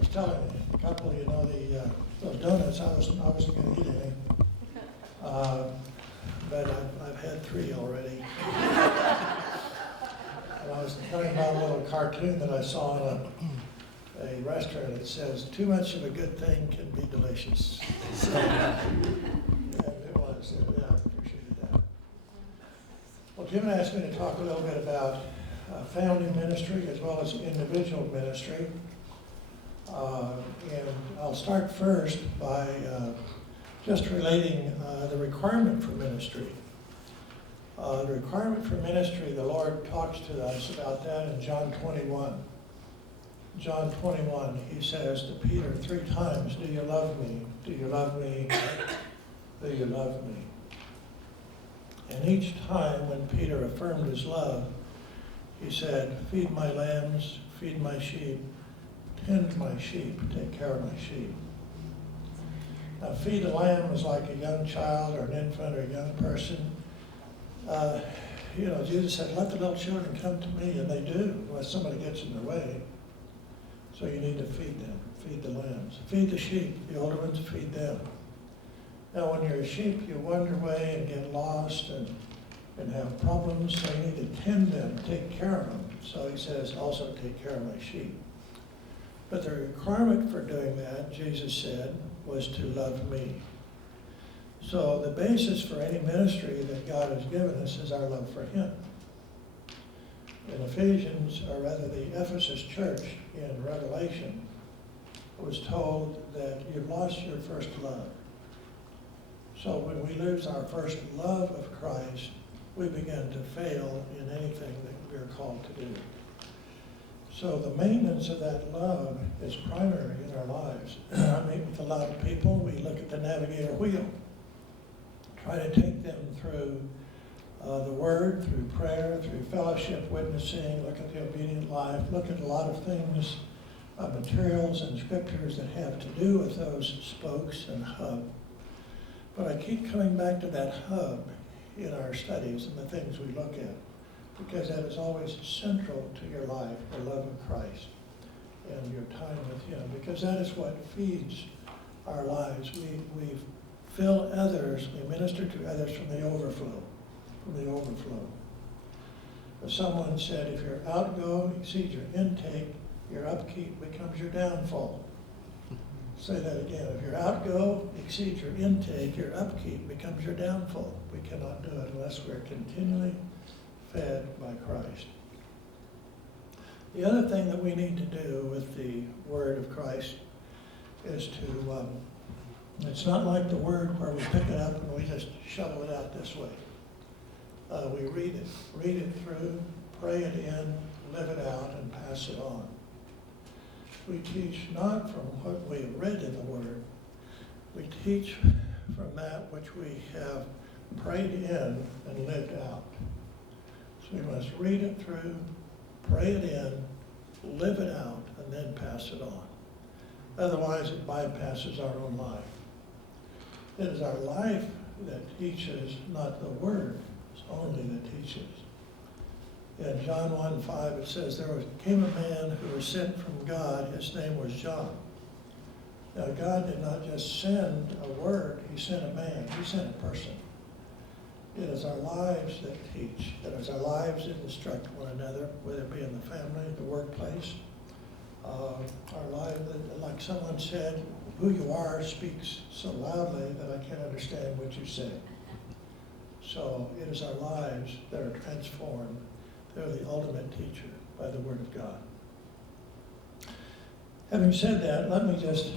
was telling a couple, those donuts, I wasn't going to eat any. But I've had 3 already. And I was telling about a little cartoon that I saw in a restaurant. It says, too much of a good thing can be delicious. So, and it was. Yeah, I appreciated that. Well, Jim asked me to talk a little bit about family ministry as well as individual ministry. And I'll start first by just relating the requirement for ministry. The requirement for ministry, the Lord talks to us about that in John 21. John 21, he says to Peter 3 times, do you love me? Do you love me? Do you love me? And each time when Peter affirmed his love, he said, feed my lambs, feed my sheep, tend my sheep, take care of my sheep. Now, feed a lamb is like a young child or an infant or a young person. Jesus said, let the little children come to me, and they do, unless somebody gets in their way. So you need to feed them, feed the lambs. Feed the sheep, the older ones, feed them. Now, when you're a sheep, you wander away and get lost and have problems, so you need to tend them, take care of them. So he says, also take care of my sheep. But the requirement for doing that, Jesus said, was to love me. So the basis for any ministry that God has given us is our love for him. In Ephesians, or rather the Ephesus church in Revelation, was told that you've lost your first love. So when we lose our first love of Christ, we begin to fail in anything that we're called to do. So the maintenance of that love is primary in our lives. I meet with a lot of people. We look at the navigator wheel, try to take them through the Word, through prayer, through fellowship, witnessing, look at the obedient life, look at a lot of things, materials and scriptures that have to do with those spokes and hub. But I keep coming back to that hub in our studies and the things we look at, because that is always central to your life, the love of Christ and your time with him, because that is what feeds our lives. We fill others, we minister to others from the overflow, As someone said, if your outgo exceeds your intake, your upkeep becomes your downfall. Say that again. If your outgo exceeds your intake, your upkeep becomes your downfall. We cannot do it unless we're continually fed by Christ. The other thing that we need to do with the Word of Christ is to, it's not like the Word where we pick it up and we just shovel it out this way. We read it through, pray it in, live it out, and pass it on. We teach not from what we have read in the Word. We teach from that which we have prayed in and lived out. So we must read it through, pray it in, live it out, and then pass it on. Otherwise, it bypasses our own life. It is our life that teaches, not the Word only that teaches. In John 1:5, it says, there came a man who was sent from God. His name was John. Now, God did not just send a word. He sent a man. He sent a person. It is our lives that teach. It is our lives that instruct one another, whether it be in the family, the workplace. Our life, like someone said, who you are speaks so loudly that I can't understand what you say. So it is our lives that are transformed. They're the ultimate teacher by the Word of God. Having said that, let me just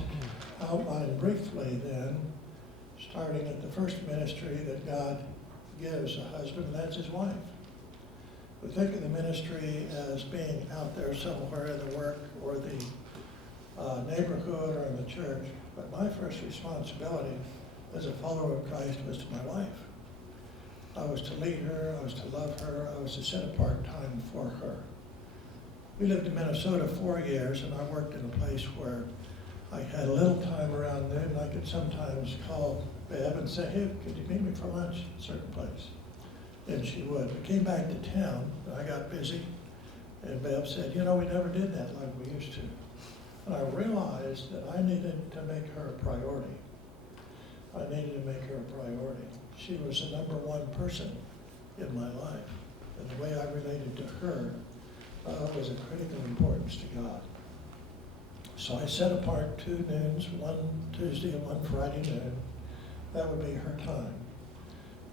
outline briefly then, starting at the first ministry that God gives a husband, and that's his wife. We think of the ministry as being out there somewhere in the work or the neighborhood or in the church, but my first responsibility as a follower of Christ was to my wife. I was to lead her, I was to love her, I was to set apart time for her. We lived in Minnesota 4 years, and I worked in a place where I had a little time around noon. I could sometimes call Bev and say, hey, could you meet me for lunch at a certain place? And she would. We came back to town, and I got busy, and Bev said, we never did that like we used to. And I realized that I needed to make her a priority. I needed to make her a priority. She was the number one person in my life. And the way I related to her was of critical importance to God. So I set apart 2 noons, one Tuesday and one Friday noon. That would be her time.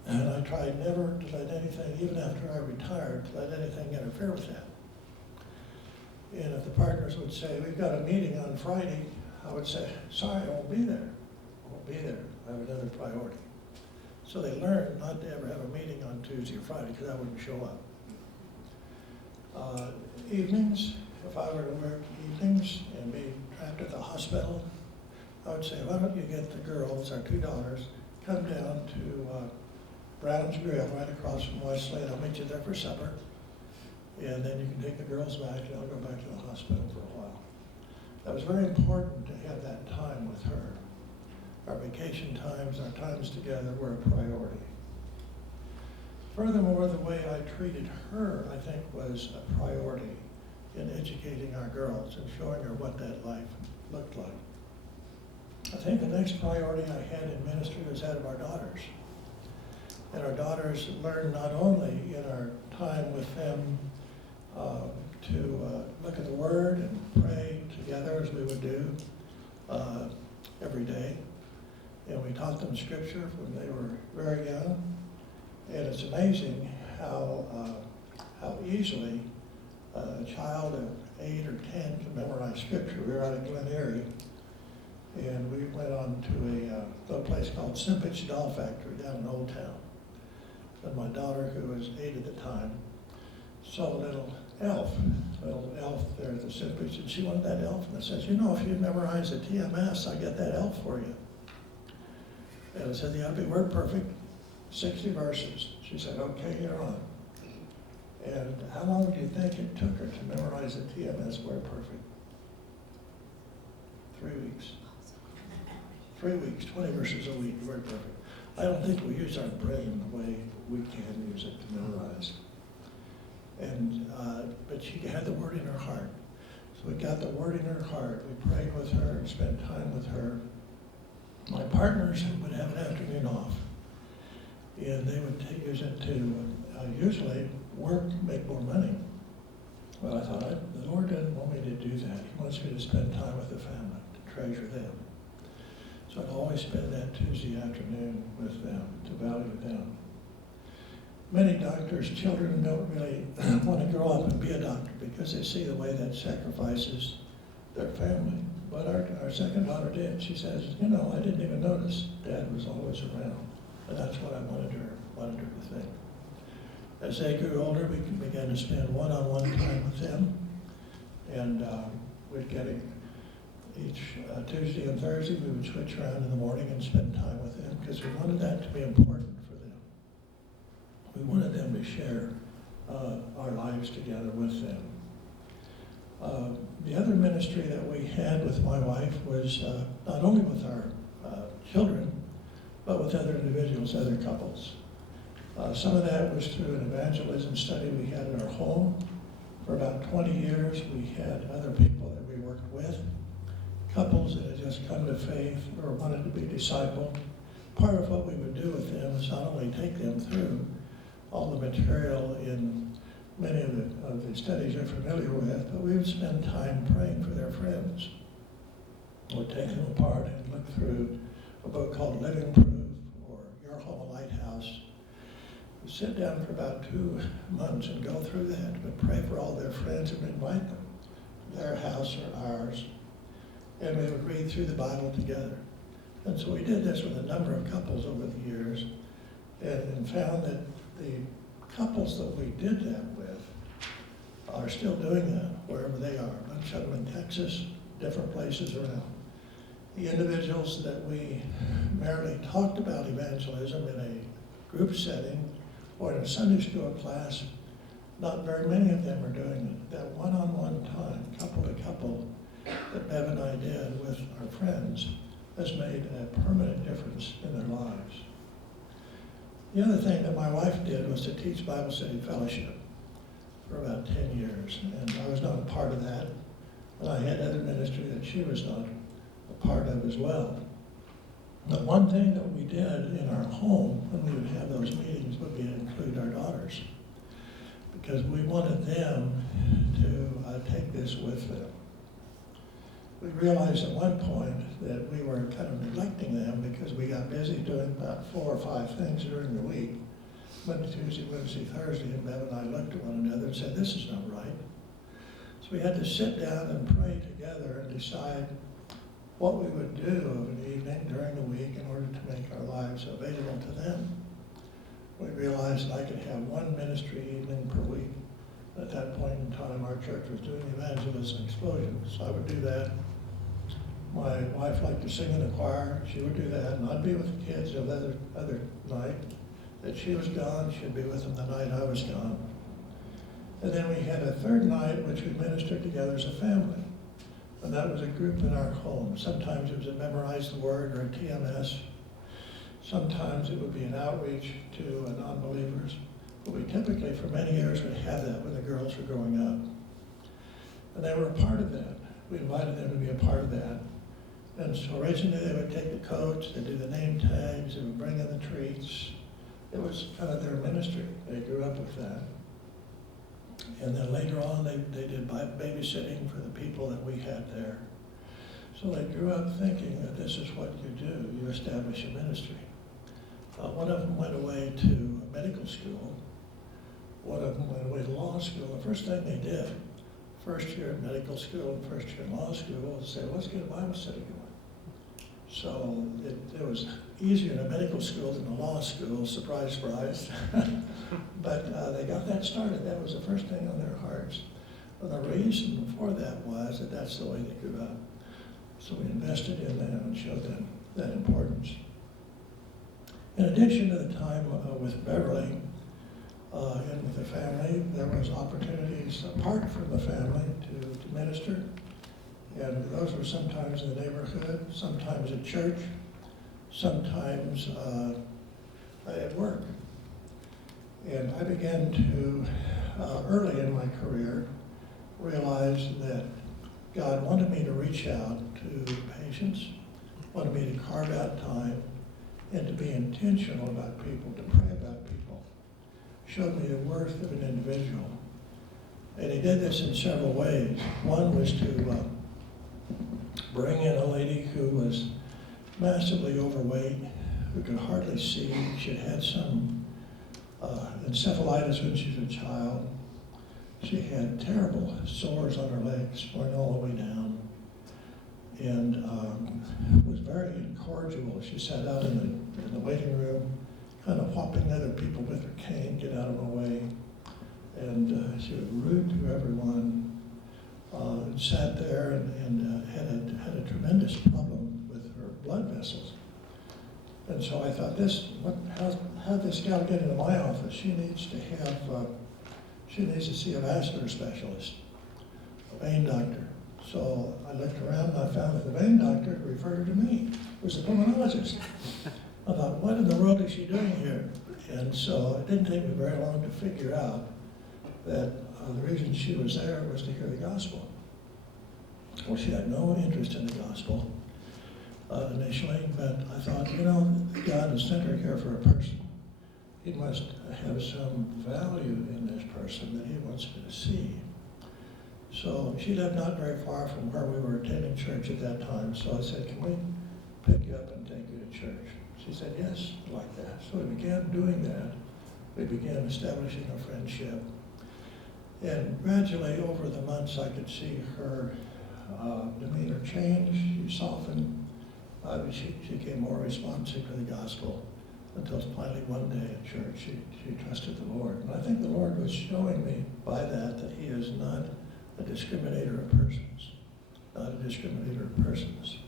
And I tried never to let anything, even after I retired, to let anything interfere with that. And if the partners would say, we've got a meeting on Friday, I would say, sorry, I won't be there. I won't be there. I have another priority. So they learned not to ever have a meeting on Tuesday or Friday because I wouldn't show up. Evenings, if I were to work evenings and be trapped at the hospital, I would say, why don't you get the girls, our 2 daughters, come down to Brown's Grill right across from Wesley, and I'll meet you there for supper. And then you can take the girls back, and I'll go back to the hospital for a while. That was very important to have that time with her. Our vacation times, our times together were a priority. Furthermore, the way I treated her, I think, was a priority in educating our girls and showing her what that life looked like. I think the next priority I had in ministry was that of our daughters. And our daughters learned not only in our time with them to look at the Word and pray together as we would do every day. And we taught them Scripture when they were very young. And it's amazing how easily a child of 8 or 10 can memorize Scripture. We were out in Glen Erie, and we went on to a little place called Simpich Doll Factory down in Old Town. And my daughter, who was 8 at the time, saw a little elf there at the Simpich, and she wanted that elf. And I says, you know, if you memorize the TMS, I get that elf for you. And I said, you ought to be word perfect, 60 verses. She said, okay, you're on. And how long do you think it took her to memorize the TMS word perfect? 3 weeks. 3 weeks, 20 verses a week, word perfect. I don't think we use our brain the way we can use it to memorize. And but she had the Word in her heart. So we got the Word in her heart. We prayed with her and spent time with her. My partners would have an afternoon off, and they would use it to usually work, make more money. Well, I thought, the Lord didn't want me to do that. He wants me to spend time with the family, to treasure them. So I'd always spend that Tuesday afternoon with them, to value them. Many doctors' children don't really want to grow up and be a doctor because they see the way that sacrifices their family. But our second daughter did. She says, you know, I didn't even notice Dad was always around. And that's what I wanted her to think. As they grew older, we began to spend one-on-one time with them. And we'd get each Tuesday and Thursday, we would switch around in the morning and spend time with them because we wanted that to be important for them. We wanted them to share our lives together with them. The other ministry that we had with my wife was not only with our children, but with other individuals, other couples. Some of that was through an evangelism study we had in our home. For about 20 years, we had other people that we worked with, couples that had just come to faith or wanted to be discipled. Part of what we would do with them was not only take them through all the material in many of the studies you're familiar with, but we would spend time praying for their friends. We'd take them apart and look through a book called Living Proof or Your Home a Lighthouse. We'd sit down for about 2 months and go through that. We'd pray for all their friends and invite them to their house or ours. And we would read through the Bible together. And so we did this with a number of couples over the years and found that the couples that we did that with are still doing that wherever they are. A bunch of them in Texas, different places around. The individuals that we merely talked about evangelism in a group setting or in a Sunday school class, not very many of them are doing it. That one-on-one time, couple to couple, that Bev and I did with our friends has made a permanent difference in their lives. The other thing that my wife did was to teach Bible study fellowship for about 10 years, and I was not a part of that. And I had other ministry that she was not a part of as well. But one thing that we did in our home when we would have those meetings would be to include our daughters, because we wanted them to take this with them. We realized at one point that we were kind of neglecting them because we got busy doing about 4 or 5 things during the week. Monday, Tuesday, Wednesday, Thursday, and Bev and I looked at one another and said, this is not right. So we had to sit down and pray together and decide what we would do of an evening during the week in order to make our lives available to them. We realized that I could have one ministry evening per week. At that point in time, our church was doing evangelism explosion, so I would do that. My wife liked to sing in the choir. She would do that, and I'd be with the kids the other night. That she was gone, she'd be with them the night I was gone. And then we had a third night, which we ministered together as a family. And that was a group in our home. Sometimes it was a memorize the word or a TMS. Sometimes it would be an outreach to non-believers. But we typically, for many years, would have that when the girls were growing up. And they were a part of that. We invited them to be a part of that. And so originally they would take the coats, they'd do the name tags, they would bring in the treats. It was kind of their ministry. They grew up with that. And then later on, they did babysitting for the people that we had there. So they grew up thinking that this is what you do. You establish a ministry. One of them went away to medical school. One of them went away to law school. The first thing they did, first year at medical school and first year in law school, was say, let's get a Bible study going. So it was easier in a medical school than a law school, surprise, surprise. But they got that started. That was the first thing on their hearts. And the reason for that was that that's the way they grew up. So we invested in them and showed them that importance. In addition to the time with Beverly and with the family, there was opportunities apart from the family to minister. And those were sometimes in the neighborhood, sometimes at church, sometimes at work. And I began to, early in my career, realize that God wanted me to reach out to patients, wanted me to carve out time, and to be intentional about people, to pray about people. Showed me the worth of an individual. And he did this in several ways. One was to bring in a lady who was massively overweight, who could hardly see. She had some encephalitis when she was a child. She had terrible sores on her legs, going all the way down, and was very incorrigible. She sat out in the waiting room, kind of whopping other people with her cane, get out of my way. And she was rude to everyone. Sat there and had a tremendous problem with her blood vessels. And so I thought, how did this gal get into my office? She needs to see a vascular specialist, a vein doctor. So I looked around and I found that the vein doctor referred her to me. It was a pulmonologist. I thought, what in the world is she doing here? And so it didn't take me very long to figure out that the reason she was there was to hear the gospel. Well, she had no interest in the gospel initially, but I thought, God has sent her here for a person. He must have some value in this person that he wants me to see. So she lived not very far from where we were attending church at that time. So I said, can we pick you up and take you to church? She said, yes, like that. So we began doing that. We began establishing a friendship. And gradually over the months, I could see her demeanor change. She softened. She became more responsive to the gospel until finally one day at church she trusted the Lord. And I think the Lord was showing me by that he is not a discriminator of persons, not a discriminator of persons.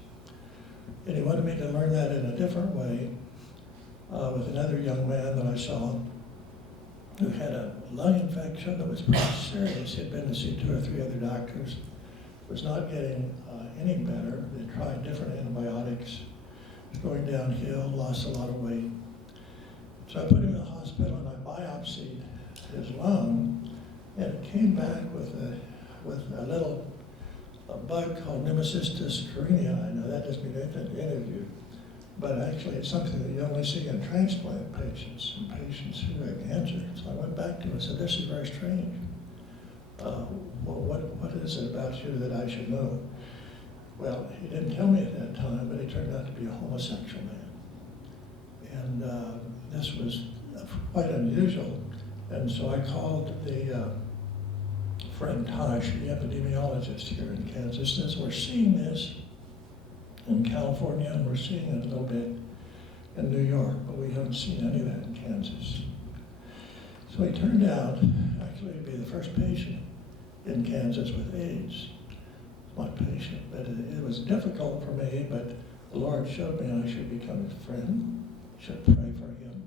And he wanted me to learn that in a different way with another young man that I saw who had a lung infection that was pretty serious. He had been to see 2 or 3 other doctors, was not getting any better. They tried different antibiotics, was going downhill, lost a lot of weight. So I put him in the hospital and I biopsied his lung, and it came back with a little a bug called Nemesistis carinii. Now that doesn't mean anything to any of you, but actually it's something that you only see in transplant patients and patients who have cancer. So I went back to him and said, this is very strange. Well, what is it about you that I should know? Well, he didn't tell me at that time, but he turned out to be a homosexual man. And this was quite unusual. And so I called the friend Tosh, the epidemiologist here in Kansas, since we're seeing this in California and we're seeing it a little bit in New York, but we haven't seen any of that in Kansas. So he turned out actually to be the first patient in Kansas with AIDS. My patient, but it was difficult for me, but the Lord showed me I should become his friend, should pray for him.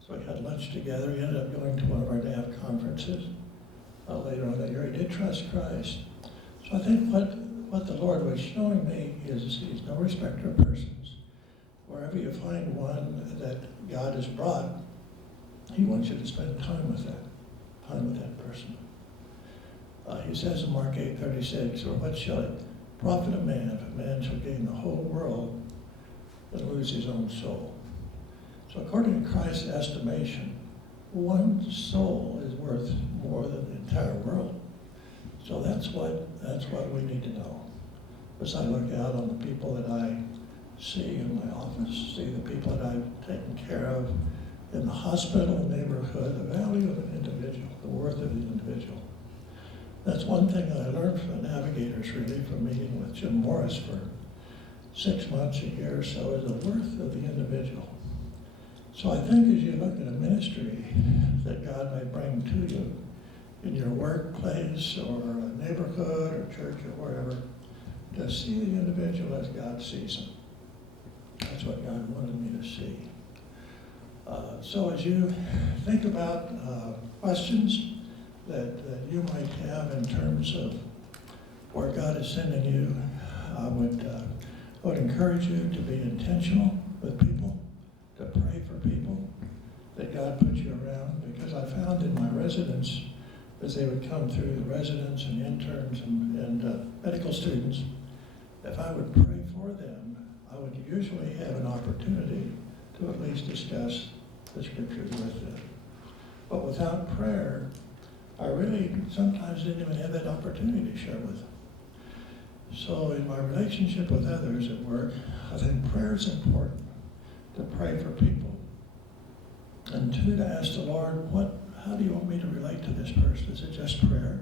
So we had lunch together. He ended up going to one of our DAF conferences later on that year. He did trust Christ. So I think what the Lord was showing me is he's no respecter of persons. Wherever you find one that God has brought, he wants you to spend time with that person. He says in Mark 8:36, or what shall it profit a man if a man shall gain the whole world and lose his own soul? So according to Christ's estimation, one soul is worth more than the entire world. So that's what we need to know. As I look out on the people that I see in my office, see the people that I've taken care of in the hospital, neighborhood, the value of an individual, the worth of the individual. That's one thing that I learned from the navigators, really, from meeting with Jim Morris for 6 months, a year or so, is the worth of the individual. So I think as you look at a ministry that God may bring to you in your workplace or a neighborhood or church or wherever, to see the individual as God sees him. That's what God wanted me to see. So as you think about questions that you might have in terms of where God is sending you, I would encourage you to be intentional with people, to pray for people that God puts you around, because I found in my residence, as they would come through, the residents and interns and medical students, if I would pray for them, I would usually have an opportunity to at least discuss the scriptures with them. But without prayer, I really sometimes didn't even have that opportunity to share with them. So in my relationship with others at work, I think prayer is important, to pray for people. And two, to ask the Lord, how do you want me to relate to this person? Is it just prayer?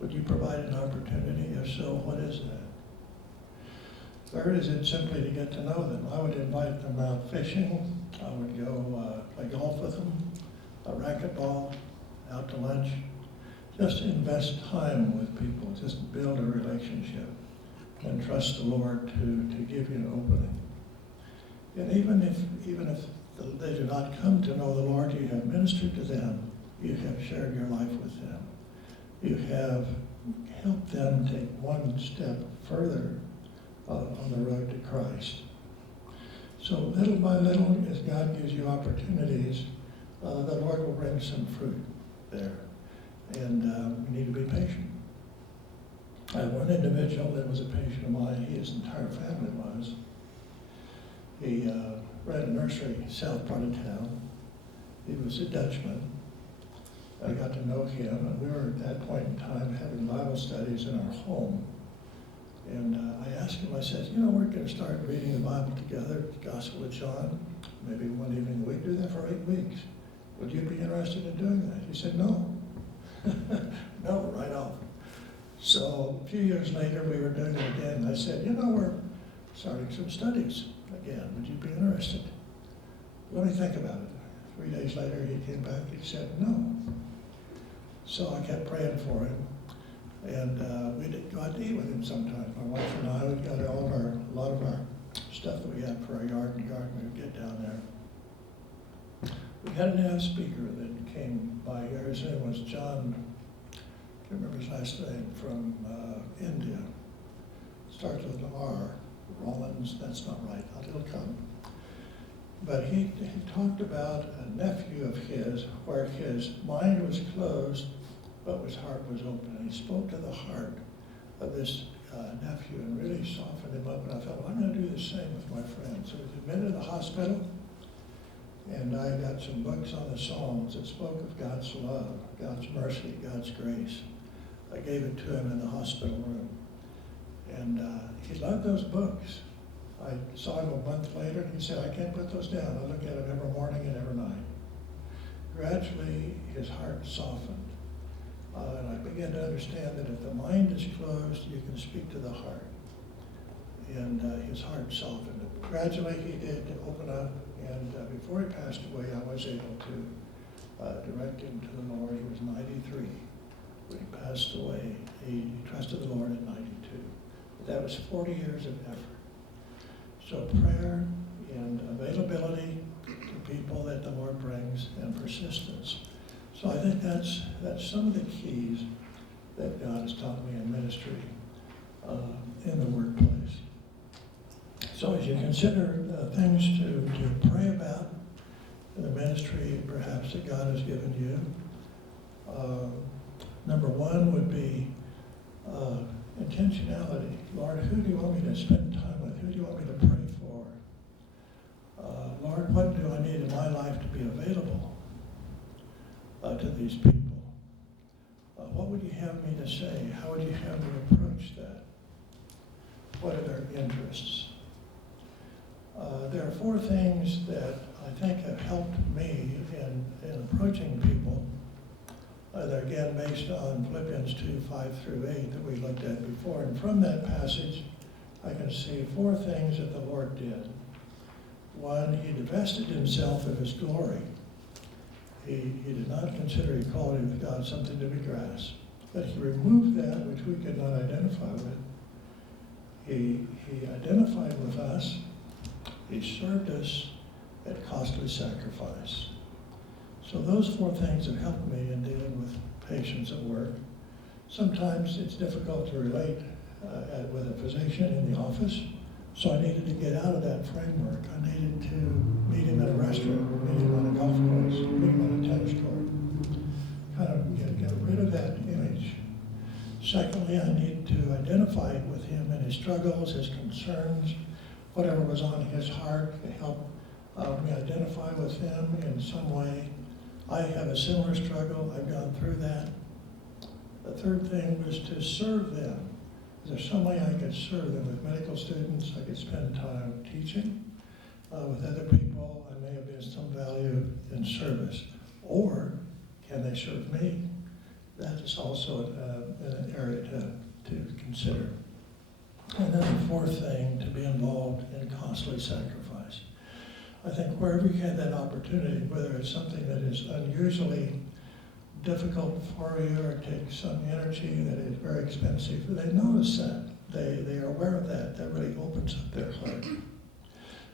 Would you provide an opportunity? If so, what is that? Third, is it simply to get to know them? I would invite them out fishing. I would go play golf with them, racquetball, out to lunch. Just invest time with people. Just build a relationship and trust the Lord to give you an opening. And even if they do not come to know the Lord, you have ministered to them. You have shared your life with them. You have helped them take one step further on the road to Christ. So little by little, as God gives you opportunities, the Lord will bring some fruit there. And we need to be patient. I had one individual that was a patient of mine. His entire family was. He ran a nursery south part of town. He was a Dutchman. I got to know him, and we were at that point in time having Bible studies in our home. And I asked him, I said, we're going to start reading the Bible together, the Gospel of John, maybe one evening a week. Do that for 8 weeks. Would you be interested in doing that? He said, no. No, right off. So a few years later, we were doing it again. I said, we're starting some studies again. Would you be interested? Let me think about it. 3 days later, he came back. He said, no. So I kept praying for him. And we did go out to eat with him sometimes. My wife and I, we got a lot of our stuff that we had for our yard and garden. We would get down there. We had an AV speaker that came by here. His name was John, I can't remember his last name, from India. Starts with an R. Rollins, that's not right. It'll come. But he talked about a nephew of his where his mind was closed, but his heart was open. And he spoke to the heart of this nephew and really softened him up. And I thought, well, I'm going to do the same with my friend. So he was admitted to the hospital, and I got some books on the Psalms that spoke of God's love, God's mercy, God's grace. I gave it to him in the hospital room. And he loved those books. I saw him a month later, and he said, I can't put those down. I look at them every morning and every night. Gradually, his heart softened. And I began to understand that if the mind is closed, you can speak to the heart. And his heart softened. Gradually, he did open up, and before he passed away, I was able to direct him to the Lord. He was 93 when he passed away. He trusted the Lord at 92. But that was 40 years of effort. So prayer and availability to people that the Lord brings, and persistence. So I think that's some of the keys that God has taught me in ministry, in the workplace. So as you consider things to pray about in the ministry perhaps that God has given you, number one would be intentionality. Lord, who do you want me to spend time with? Who do you want me to pray for? Lord, what do I need in my life to be available to these people? What would you have me to say? How would you have me approach that? What are their interests? There are 4 things that I think have helped me in approaching people. They're again based on Philippians 2, 5 through 8 that we looked at before. And from that passage, I can see 4 things that the Lord did. 1, he divested himself of his glory. He did not consider equality with God something to be grasped, but he removed that which we could not identify with. He identified with us. He served us at costly sacrifice. So those 4 things have helped me in dealing with patients at work. Sometimes it's difficult to relate with a physician in the office, so I needed to get out of that framework. I needed to meet him at a restaurant, meet him on a golf course, meet him on a tennis court. Kind of get rid of that image. Secondly, I need to identify with him in his struggles, his concerns, whatever was on his heart, to help me identify with him in some way. I have a similar struggle. I've gone through that. The third thing was to serve them. Is there some way I could serve them? With medical students, I could spend time teaching. With other people, I may have been some value in service. Or can they serve me? That is also an area to consider. And then the 4th thing, to be involved in costly sacrifice. I think wherever you have that opportunity, whether it's something that is unusually difficult for you or takes some energy that is very expensive, they notice that. They are aware of that. That really opens up their heart.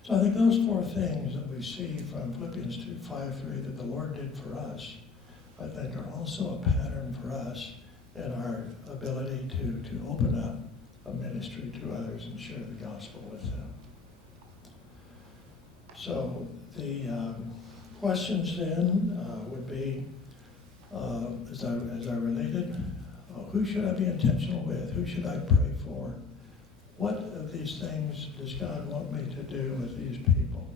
So I think those 4 things that we see from Philippians 2, 5, 3 that the Lord did for us, I think are also a pattern for us in our ability to open up a ministry to others and share the gospel with them. So the questions then would be, as I related, who should I be intentional with? Who should I pray for? What of these things does God want me to do with these people?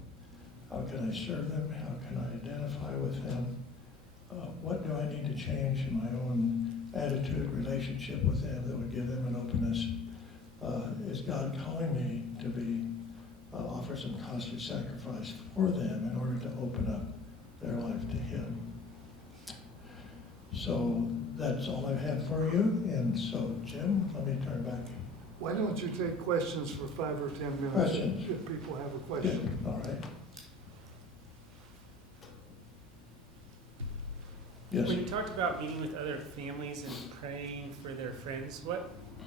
How can I serve them? How can I identify with them? What do I need to change in my own attitude, relationship with them that would give them an openness? Is God calling me to offer some costly sacrifice for them in order to open up their life to Him? So that's all I have for you. And so, Jim, let me turn back. Why don't you take questions for 5 or 10 minutes? Questions. If people have a question. Good. All right. Yes. When you talked about meeting with other families and praying for their friends,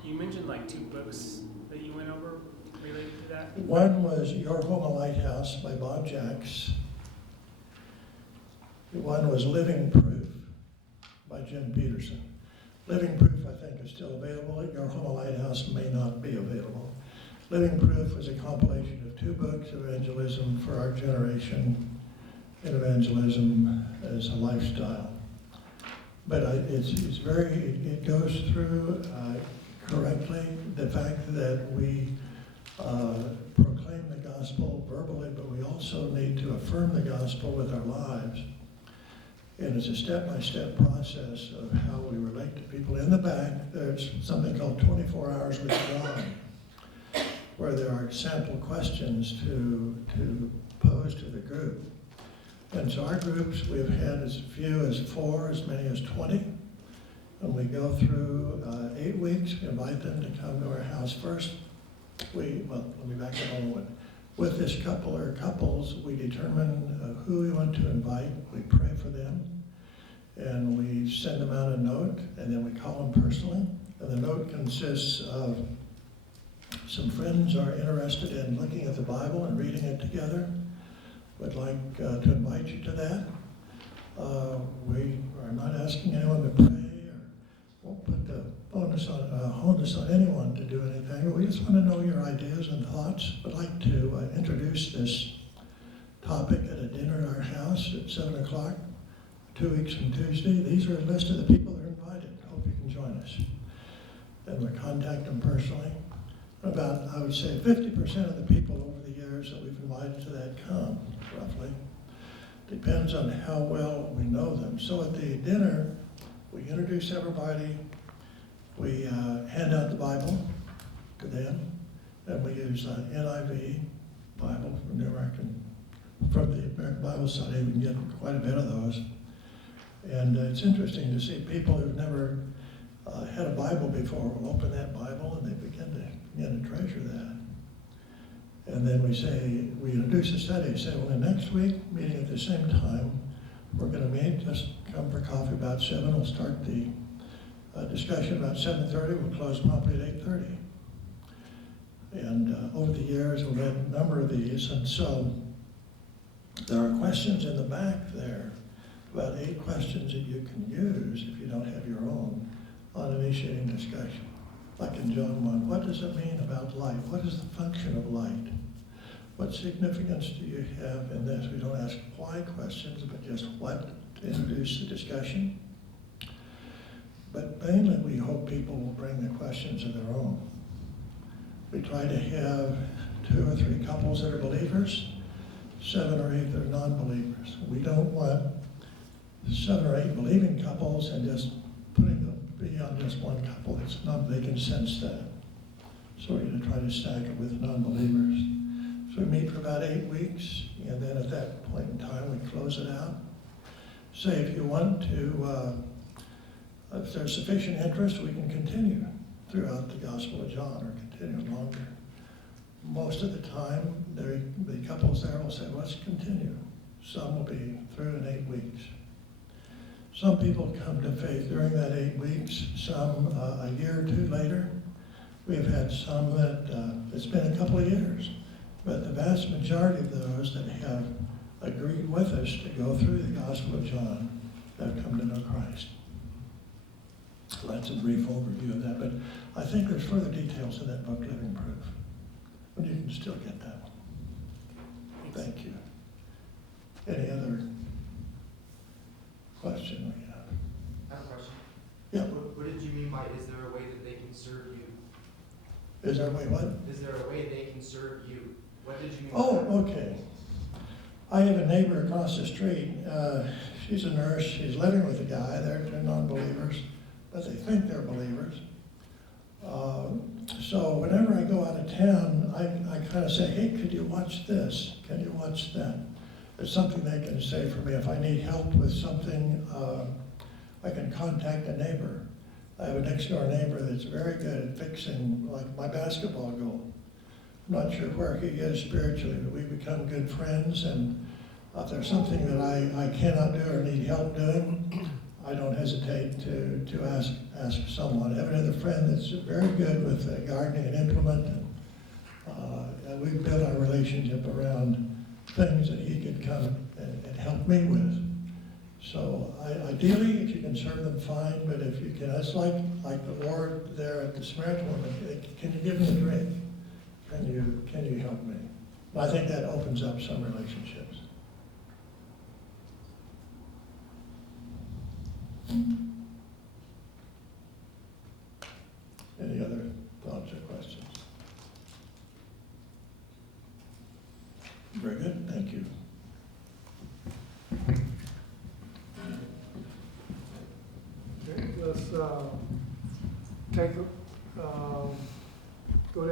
you mentioned like 2 books that you went over related to that? One was Your Home a Lighthouse by Bob Jacks. One was Living Proof by Jim Peterson. Living Proof, I think, is still available. Your Home a Lighthouse may not be available. Living Proof was a compilation of 2 books, Evangelism for Our Generation and Evangelism as a Lifestyle. But it goes through correctly, the fact that we proclaim the gospel verbally, but we also need to affirm the gospel with our lives. And it's a step-by-step process of how we relate to people. In the back, there's something called 24 Hours with God, where there are sample questions to pose to the group. And so our groups, we've had as few as 4, as many as 20. And we go through 8 weeks. We invite them to come to our house first. Let me back up on one. With this couple or couples, we determine who we want to invite. We pray for them. And we send them out a note, and then we call them personally. And the note consists of some friends are interested in looking at the Bible and reading it together. Would like to invite you to that. We are not asking anyone to pray or won't put the onus on anyone to do anything. But we just want to know your ideas and thoughts. Would like to introduce this topic at a dinner at our house at 7 o'clock, 2 weeks from Tuesday. These are a list of the people that are invited. Hope you can join us. And we'll contact them personally. About, I would say, 50% of the people over the years that we've invited to that come, roughly. Depends on how well we know them. So at the dinner, we introduce everybody, we hand out the Bible to them, and we use NIV Bible from the American Bible Study. We can get quite a bit of those. And it's interesting to see people who've never had a Bible before will open that Bible and they begin to treasure that. And then we introduce the study, say, well, next week, meeting at the same time, we're going to meet, just come for coffee about 7. We'll start the discussion about 7:30. We'll close promptly at 8:30. And over the years, we've had a number of these. And so there are questions in the back there, about 8 questions that you can use if you don't have your own on initiating discussion. Like in John 1, what does it mean about light? What is the function of light? What significance do you have in this? We don't ask why questions, but just what to introduce the discussion. But mainly we hope people will bring the questions of their own. We try to have 2 or 3 couples that are believers, 7 or 8 that are non-believers. We don't want 7 or 8 believing couples and just be on just one couple. It's not, they can sense that. So we're going to try to stack it with non-believers. So we meet for about 8 weeks, and then at that point in time, we close it out. Say if you want to, if there's sufficient interest, we can continue throughout the Gospel of John or continue longer. Most of the time, the couples there will say, let's continue. Some will be through in 8 weeks. Some people come to faith during that 8 weeks, some a year or 2 later. We've had some that it's been a couple of years, but the vast majority of those that have agreed with us to go through the Gospel of John have come to know Christ. So that's a brief overview of that, but I think there's further details in that book, Living Proof, but you can still get that one. Thank you. Any other question we have? I have a question. Yeah. What did you mean by, is there a way that they can serve you? Is there a way what? Is there a way they can serve you? What did you mean Oh, by that? okay. I have a neighbor across the street. She's a nurse. She's living with a guy. They're non-believers, but they think they're believers. So whenever I go out of town, I kind of say, hey, could you watch this? Can you watch that? It's something they can say for me. If I need help with something, I can contact a neighbor. I have a next door neighbor that's very good at fixing like my basketball goal. I'm not sure where he is spiritually, but we've become good friends, and if there's something that I cannot do or need help doing, I don't hesitate to ask someone. I have another friend that's very good with gardening and implement, and we've built our relationship around things that he could come and help me with. So ideally, if you can serve them, fine, but if you can, it's like the Lord there at the Samaritan woman, can you give me a drink? Can you help me? I think that opens up some relationships. Any other Very good, thank you. Okay, let's, take, go down